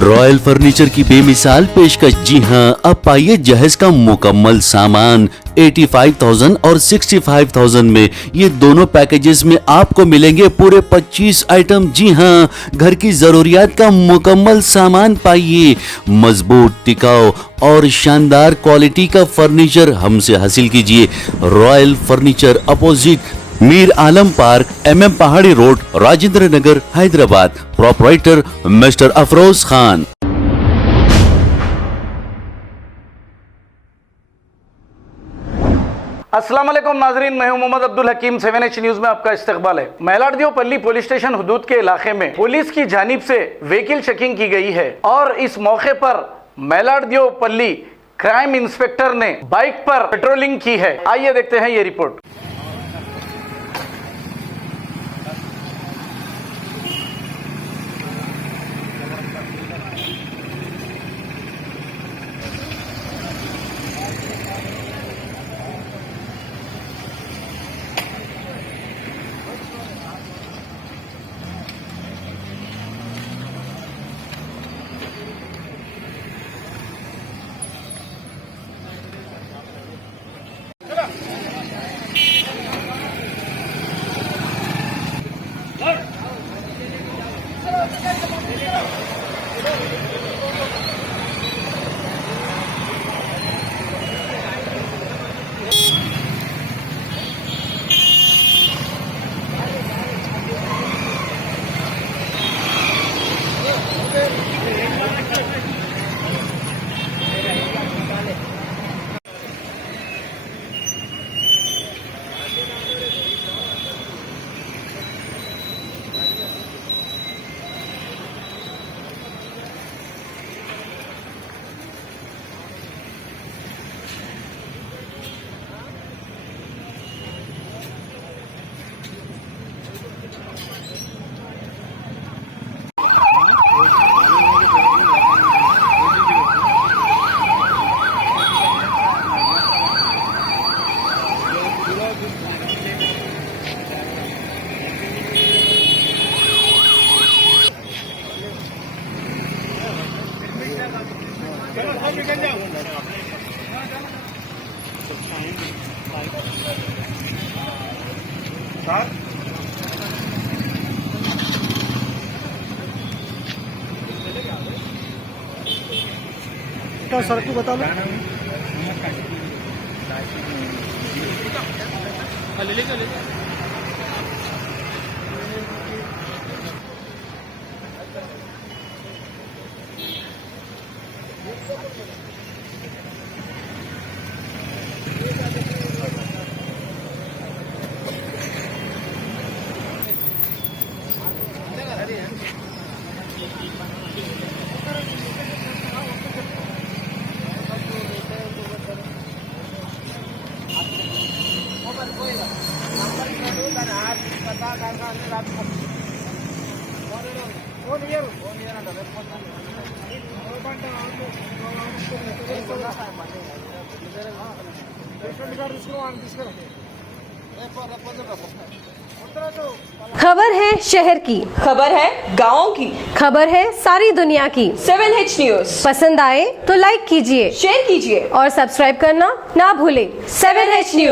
Royal furniture की बेमिसाल पेशकश। जी हां, अब पाइए जहेज का मुकम्मल सामान 85,000 और 65,000 में। ये दोनों पैकेजेस में आपको मिलेंगे पूरे 25 आइटम। जी हां, घर की जरूरियात का मुकम्मल सामान पाइए। मजबूत, टिकाऊ और शानदार क्वालिटी का फर्नीचर हमसे हासिल कीजिए। Royal furniture, opposite Mir Alam park, MM Pahadi road, Rajendra Nagar, Hyderabad. Proprietor mister Afroz Khan. अस्सलाम वालेकुम नाजरीन, मैं हूं मोहम्मद अब्दुल हकीम। 7H न्यूज में आपका इस्तकबाल है। मैलारदियोपल्ली पुलिस स्टेशन हुदूद के इलाके में पुलिस की जानिब से व्हीकल चेकिंग की गई है और इस मौके पर मैलारदियोपल्ली क्राइम इंस्पेक्टर ने बाइक पर पेट्रोलिंग की है। आइए देखते हैं ये रिपोर्ट। क्या सर को बता लो। खबर है शहर की, खबर है गाँव की, खबर है सारी दुनिया की। 7H न्यूज पसंद आए तो लाइक कीजिए, शेयर कीजिए और सब्सक्राइब करना ना भूलें। 7H news.